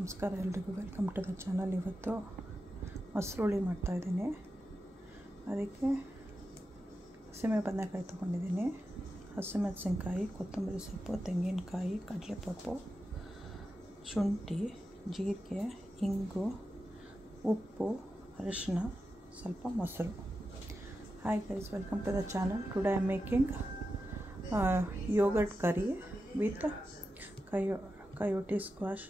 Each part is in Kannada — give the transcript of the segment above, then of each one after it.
ನಮಸ್ಕಾರ ಎಲ್ರಿಗೂ ವೆಲ್ಕಮ್ ಟು ದ ಚಾನಲ್. ಇವತ್ತು ಮೊಸರುಳಿ ಮಾಡ್ತಾಯಿದ್ದೀನಿ. ಅದಕ್ಕೆ ಹಸಿಮೆ ಬದನೆಕಾಯಿ ತೊಗೊಂಡಿದ್ದೀನಿ, ಹಸಿಮೆಣಸಿನ್ಕಾಯಿ, ಕೊತ್ತಂಬರಿ ಸೊಪ್ಪು, ತೆಂಗಿನಕಾಯಿ, ಕಡಲೆಪಪ್ಪು, ಶುಂಠಿ, ಜೀರಿಗೆ, ಇಂಗು, ಉಪ್ಪು, ಅರಿಶಿನ, ಸ್ವಲ್ಪ ಮೊಸರು. Hi guys, welcome to the channel. Today I am making yogurt curry with coyote squash.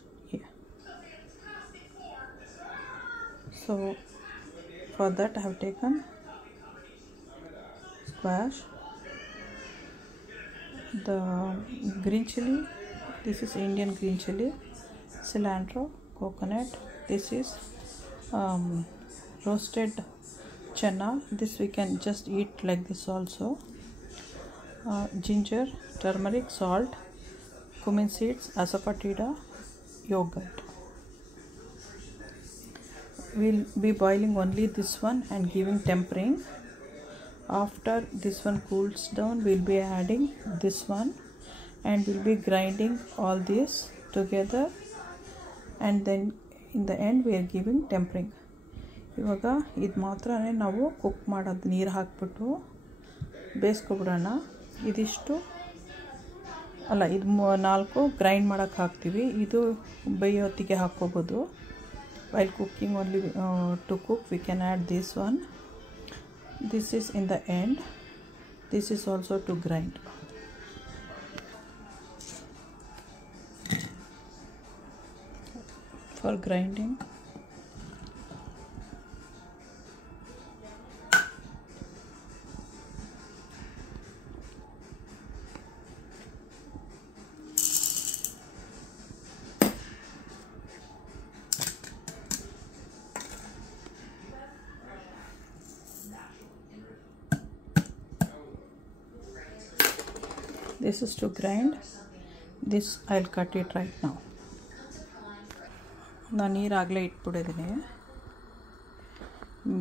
So for that I have taken squash, the green chili, this is Indian green chili, cilantro, coconut, this is roasted chana, this we can just eat like this also, ginger, turmeric, salt, cumin seeds, asafoetida, yogurt. We'll be boiling only this one and giving tempering. After this one cools down, we'll be adding this one and we'll be grinding all this together, and then in the end we are giving tempering. ಇವಾಗ ಇದು ಮಾತ್ರನೇ ನಾವು ಕುಕ್ ಮಾಡೋದು, ನೀರು ಹಾಕ್ಬಿಟ್ಟು ಬೇಯಿಸ್ಕೊಬಿಡೋಣ. ಇದಿಷ್ಟು ಅಲ್ಲ, ಇದು 4 ಗ್ರೈಂಡ್ ಮಾಡೋಕ್ಕೆ ಹಾಕ್ತೀವಿ. ಇದು ಬೇಯೋತ್ತಿಗೆ ಹಾಕ್ಕೋಬೋದು. While cooking only to cook we can add this one. This is in the end. This is also to grind. For grinding, this is to grind. This I'll cut it right now. ನಾನು ನೀರಾಗಲೇ ಇಟ್ಬಿಟ್ಟಿದ್ದೀನಿ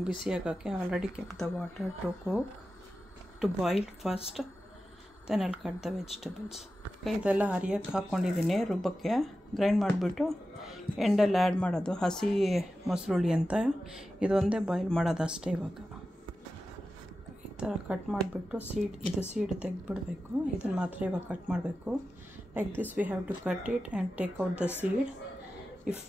ಬಿಸಿಯಾಗೋಕ್ಕೆ. Already kept the water to cook, to boil first, then I'll cut the vegetables. ಇದೆಲ್ಲ ಅರಿಯೋಕ್ಕೆ ಹಾಕ್ಕೊಂಡಿದ್ದೀನಿ, ರುಬ್ಬಕ್ಕೆ ಗ್ರೈಂಡ್ ಮಾಡಿಬಿಟ್ಟು ಎಂಡಲ್ಲಿ ಆ್ಯಡ್ ಮಾಡೋದು. ಹಸಿ ಮೊಸರುಳ್ಳಿ ಅಂತ ಇದೊಂದೇ ಬಾಯ್ಲ್ ಮಾಡೋದು ಅಷ್ಟೇ. ಇವಾಗ ಈ ಥರ ಕಟ್ ಮಾಡಿಬಿಟ್ಟು ಇದು ಸೀಡ್ ತೆಗೆದುಬಿಡಬೇಕು. ಇದನ್ನು ಮಾತ್ರ ಇವಾಗ ಕಟ್ ಮಾಡಬೇಕು. Like this we have to cut it and take out the seed. If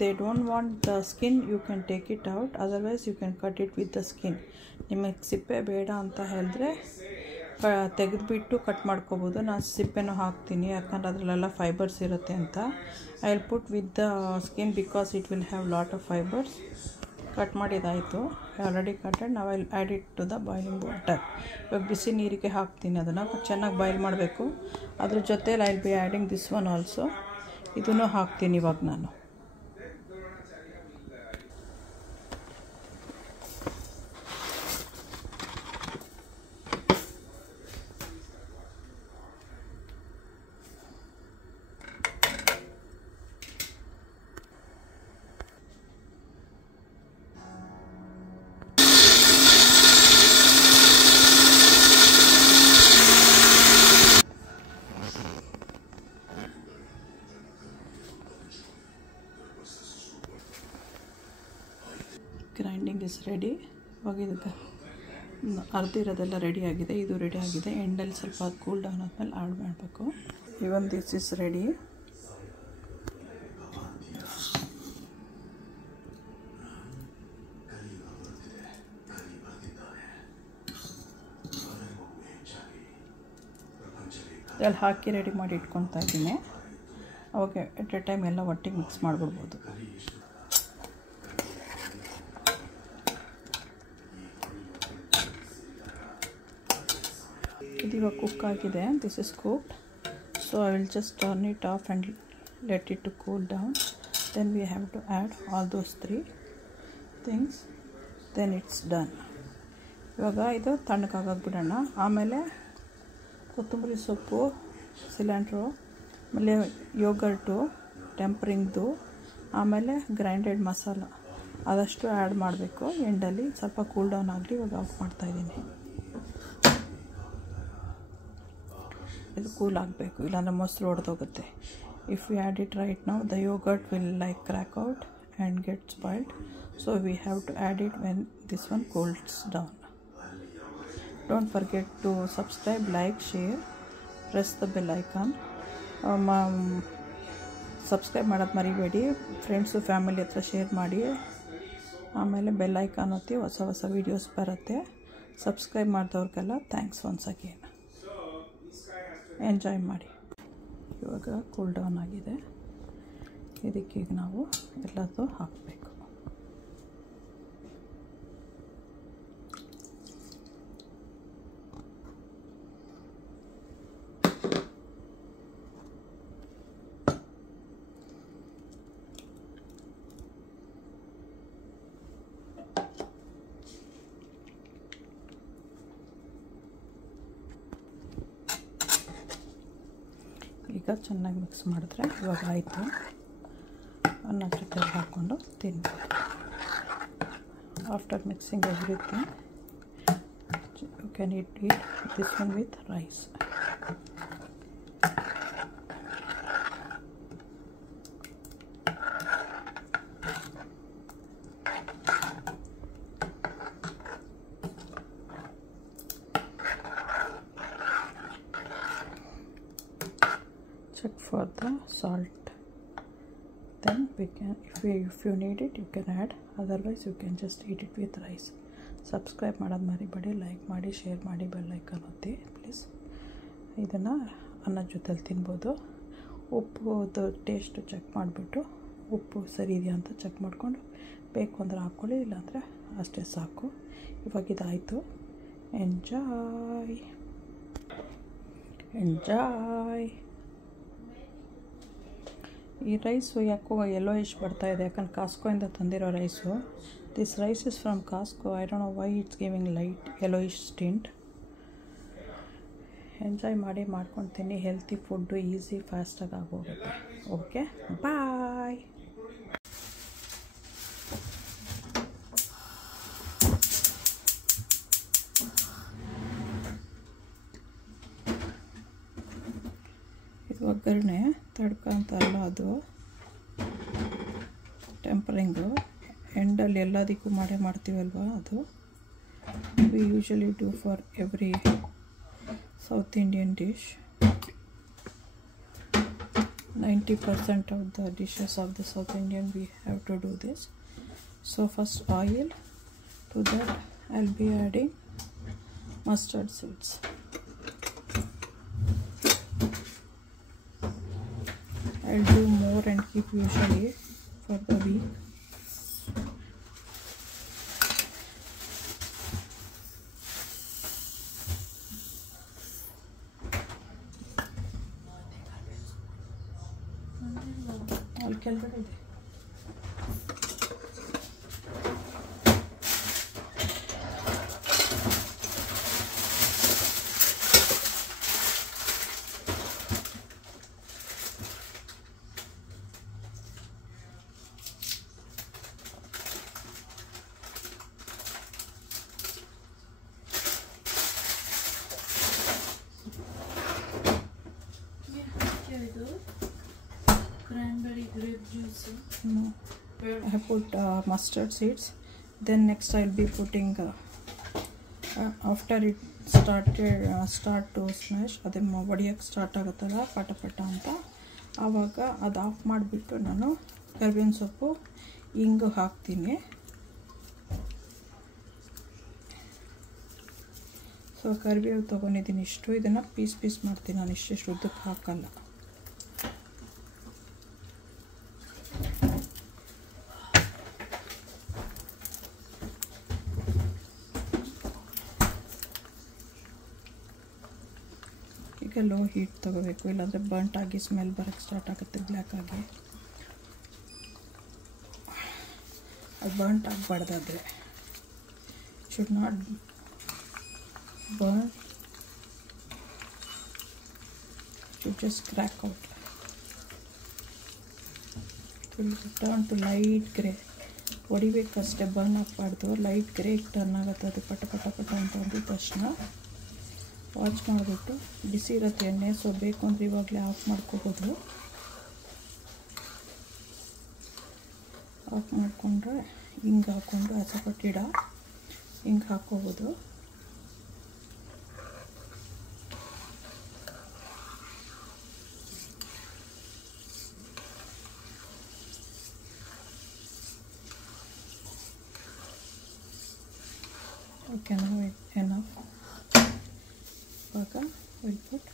they don't want the skin you can take it out, otherwise you can cut it with the skin. ನಿಮಗೆ ಸಿಪ್ಪೆ ಬೇಡ ಅಂತ ಹೇಳಿದ್ರೆ ತೆಗೆದುಬಿಟ್ಟು ಕಟ್ ಮಾಡ್ಕೋಬೋದು. ನಾನು ಸಿಪ್ಪೆನೂ ಹಾಕ್ತೀನಿ, ಯಾಕಂದ್ರೆ ಅದರಲ್ಲೆಲ್ಲ ಫೈಬರ್ಸ್ ಇರುತ್ತೆ ಅಂತ. I will put with the skin because it will have lot of fibres. Cut ಮಾಡಿದಾಯಿತು, ಆಲ್ರೆಡಿ ಕಟೆಡ್. ನಾವು I add it to the boiling water. ಇವಾಗ ಬಿಸಿ ನೀರಿಗೆ ಹಾಕ್ತೀನಿ, ಅದನ್ನು ಚೆನ್ನಾಗಿ ಬಾಯ್ಲ್ ಮಾಡಬೇಕು. ಅದ್ರ ಜೊತೆಲಿ I will be adding this one also. ಇದನ್ನು ಹಾಕ್ತೀನಿ ಇವಾಗ ನಾನು. Grinding is ready. ಇವಾಗ ಇದಕ್ಕೆ ಅರ್ಧಿರೋದೆಲ್ಲ ರೆಡಿ ಆಗಿದೆ, ಇದು ರೆಡಿ ಆಗಿದೆ. ಎಂಡಲ್ಲಿ ಸ್ವಲ್ಪ ಕೂಲ್ ಡೌನ್ ಆದಮೇಲೆ ಆ್ಯಡ್ ಮಾಡಬೇಕು. Even this is ready. ಇದೆಲ್ಲ ಹಾಕಿ ರೆಡಿ ಮಾಡಿ ಇಟ್ಕೊತಾ ಇದ್ದೀನಿ. ಅವಾಗ ಎಟ್ ಎ ಟೈಮ್ ಎಲ್ಲ ಒಟ್ಟಿಗೆ ಮಿಕ್ಸ್ ಮಾಡಿಬಿಡ್ಬೋದು. ಇದೀಗ ಕುಕ್ ಆಗಿದೆ. This is cooked. So I will just turn it off and let it to cool down. Then we have to add all those 3 things. Then it's done. ಇವಾಗ ಇದು ತಣ್ಣಗಾಗೋಕೆ ಬಿಡೋಣ. ಆಮೇಲೆ ಕೊತ್ತಂಬರಿ ಸೊಪ್ಪು, ಸಿಲ್ಯಾಂಟ್ರೋ, ಆಮೇಲೆ ಯೋಗರ್ಟು, ಟೆಂಪರಿಂಗ್ದು, ಆಮೇಲೆ ಗ್ರೈಂಡೆಡ್ ಮಸಾಲ ಅದಷ್ಟು ಆ್ಯಡ್ ಮಾಡಬೇಕು. ಎಂಡಲ್ಲಿ ಸ್ವಲ್ಪ ಕೂಲ್ ಡೌನ್ ಆಗಲಿ. ಇವಾಗ ಆಫ್ ಮಾಡ್ತಾಯಿದ್ದೀನಿ. ಇದು ಕೂಲ್ ಆಗಬೇಕು, ಇಲ್ಲಾಂದರೆ ಮೊಸರು ಒಡೆದೋಗುತ್ತೆ. If we add it right now, the yogurt will like crack out and get spoiled. So we have to add it when this one cools down. Don't forget to subscribe, like, share, press the bell icon. Subscribe ಮಾಡೋದು ಮರಿಬೇಡಿ. ಫ್ರೆಂಡ್ಸು ಫ್ಯಾಮಿಲಿ ಹತ್ರ ಶೇರ್ ಮಾಡಿ. ಆಮೇಲೆ ಬೆಲ್ ಐಕಾನ್ ಒತ್ತಿ ಹೊಸ ಹೊಸ ವೀಡಿಯೋಸ್ ಬರುತ್ತೆ. ಸಬ್ಸ್ಕ್ರೈಬ್ ಮಾಡಿದವ್ರಿಗೆಲ್ಲ ಥ್ಯಾಂಕ್ಸ್ ಒನ್ಸ್ ಅಗೇನ್. ಎಂಜಾಯ್ ಮಾಡಿ. ಇವಾಗ ಕೂಲ್ ಡೌನ್ ಆಗಿದೆ. ಇದಕ್ಕೀಗ ನಾವು ಎಲ್ಲದೂ ಹಾಕಬೇಕು. ಈಗ ಚೆನ್ನಾಗಿ ಮಿಕ್ಸ್ ಮಾಡಿದ್ರೆ ಇವಾಗ ಆಯಿತು. ಅನ್ನ ಜೊತೆ ಹಾಕ್ಕೊಂಡು ತಿನ್ಬೋದು. After mixing everything you can eat this one with rice. Check for the salt, then we can, if you need it you can add, otherwise you can just eat it with rice. Subscribe ಮಾಡೋದು ಮರಿಬೇಡಿ. ಲೈಕ್ ಮಾಡಿ, ಶೇರ್ ಮಾಡಿ, ಬೆಲ್ ಐಕಾನ್ ಒತ್ತಿ ಪ್ಲೀಸ್. ಇದನ್ನು ಅನ್ನದ ಜೊತೆಲಿ ತಿನ್ಬೋದು. ಉಪ್ಪುದು ಟೇಸ್ಟು ಚೆಕ್ ಮಾಡಿಬಿಟ್ಟು ಉಪ್ಪು ಸರಿ ಇದೆಯಾ ಅಂತ ಚೆಕ್ ಮಾಡಿಕೊಂಡು ಬೇಕು ಅಂದರೆ ಹಾಕ್ಕೊಳ್ಳಿ, ಇಲ್ಲಾಂದರೆ ಅಷ್ಟೇ ಸಾಕು. ಇವಾಗ ಇದಾಯಿತು. ಎಂಜಾಯ್. ಈ ರೈಸು ಯಾಕೋ ಯೆಲ್ಲೋಯಿಶ್ ಬರ್ತಾಯಿದೆ, ಯಾಕಂದ್ರೆ ಕಾಸ್ಕೋಯಿಂದ ತಂದಿರೋ rice. This rice is from Costco. I don't know why it's giving light yellowish tint. Enjoy ಮಾಡಿ, ಮಾಡ್ಕೊಂಡು ತಿನ್ನಿ. ಹೆಲ್ತಿ ಫುಡ್ಡು, ಈಸಿ, ಫಾಸ್ಟಾಗಿ ಆಗೋಗುತ್ತೆ. Okay, bye. ಒಗ್ಗರಣೆ ತಡ್ಕ ಅಂತಾರಲ್ಲ, ಅದು ಟೆಂಪರಿಂಗು ಎಂಡಲ್ಲಿ ಎಲ್ಲದಕ್ಕೂ ಮಾಡ್ತೀವಲ್ವ, ಅದು we usually do for every South Indian dish. 90% of the dishes of the South Indian we have to do this. So first oil, to that I'll be adding mustard seeds. I'll do more and keep usually for the week. I'll calculate it. Cranberry grape juice. No. I have put mustard seeds. Then next I'll be putting after it start to smash, ಅದೇ ಒಡಿಯೋಕ್ಕೆ ಸ್ಟಾರ್ಟ್ ಆಗುತ್ತಲ್ಲ ಪಟ ಪಟ ಅಂತ, ಆವಾಗ ಅದು ಆಫ್ ಮಾಡಿಬಿಟ್ಟು ನಾನು ಕರಿಬೇವಿನ ಸೊಪ್ಪು, ಇಂಗು ಹಾಕ್ತೀನಿ. ಸೊ ಕರಿಬೇವು ತೊಗೊಂಡಿದ್ದೀನಿ ಇಷ್ಟು. ಇದನ್ನು ಪೀಸ್ ಮಾಡ್ತೀನಿ ನಾನು, ಇಷ್ಟಿಷ್ಟು ಉದ್ದಕ್ಕೆ ಹಾಕಲ್ಲ. ಈಗ ಲೋ ಹೀಟ್ ತೊಗೋಬೇಕು, ಇಲ್ಲಾಂದರೆ ಬರ್ಂಟ್ ಆಗಿ ಸ್ಮೆಲ್ ಬರೋಕ್ಕೆ ಸ್ಟಾರ್ಟ್ ಆಗುತ್ತೆ, ಬ್ಲ್ಯಾಕ್ ಆಗಿ. ಅದು ಬರ್ಂಟ್ ಆಗಬಾರ್ದಾದ್ರೆ, should not burn, should just crack out. It will turn to light grey. ಹೊಡಿಬೇಕಷ್ಟೇ, ಬರ್ನ್ ಆಗಬಾರ್ದು. ಲೈಟ್ ಗ್ರೇಗೆ ಟರ್ನ್ ಆಗುತ್ತೆ ಅದು, ಪಟ ಪಟ ಪಟ ಅಂತ ಅಂದಿದ ತಕ್ಷಣ ವಾಚ್ ಮಾಡಿಬಿಟ್ಟು. ಬಿಸಿ ಇರುತ್ತೆ ಎಣ್ಣೆ, ಸೊ ಬೇಕು ಅಂದರೆ ಇವಾಗಲೇ ಆಫ್ ಮಾಡ್ಕೋಬೋದು. ಆಫ್ ಮಾಡಿಕೊಂಡ್ರೆ ಹಿಂಗೆ ಹಾಕ್ಕೊಂಡು ಹಸಪಟ್ಟಿಡ ಹಿಂಗೆ ಹಾಕ್ಕೋಬೋದು. Okay, now enough. ಇವಾಗ we'll put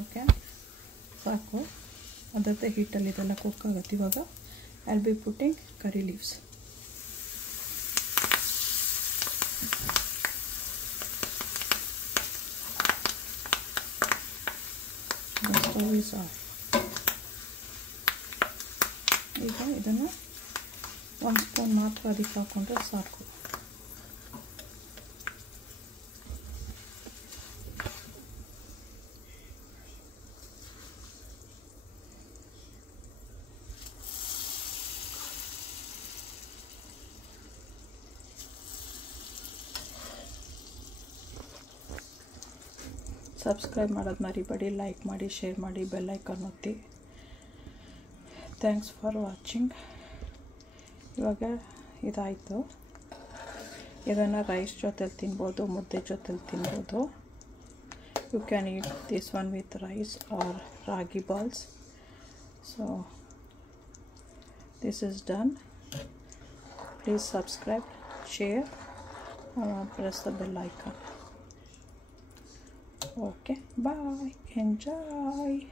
ಓಕೆ ಸಾಕು. ಅದಕ್ಕೆ ಹೀಟಲ್ಲಿ ಇದೆಲ್ಲ ಕುಕ್ ಆಗುತ್ತೆ. ಇವಾಗ I will be putting curry leaves. Stove is of. ಈಗ ಇದನ್ನು 1 ಸ್ಪೂನ್ ಮಾತ್ರ ಅದಕ್ಕೆ ಹಾಕ್ಕೊಂಡ್ರೆ ಸಾಕು. ಸಬ್ಸ್ಕ್ರೈಬ್ ಮಾಡೋದು ಮರಿಬೇಡಿ, ಲೈಕ್ ಮಾಡಿ, ಶೇರ್ ಮಾಡಿ, ಬೆಲ್ ಐಕಾನ್ ಒತ್ತಿ. Thanks for watching. ಇವಾಗ ಇದಾಯಿತು. ಇದನ್ನು ರೈಸ್ ಜೊತೆಲಿ ತಿನ್ಬೋದು, ಮುದ್ದೆ ಜೊತೆಲಿ ತಿನ್ಬೋದು. You can eat this one with rice or ragi balls. So this is done. Please subscribe, share, press the bell icon. Okay, bye, enjoy.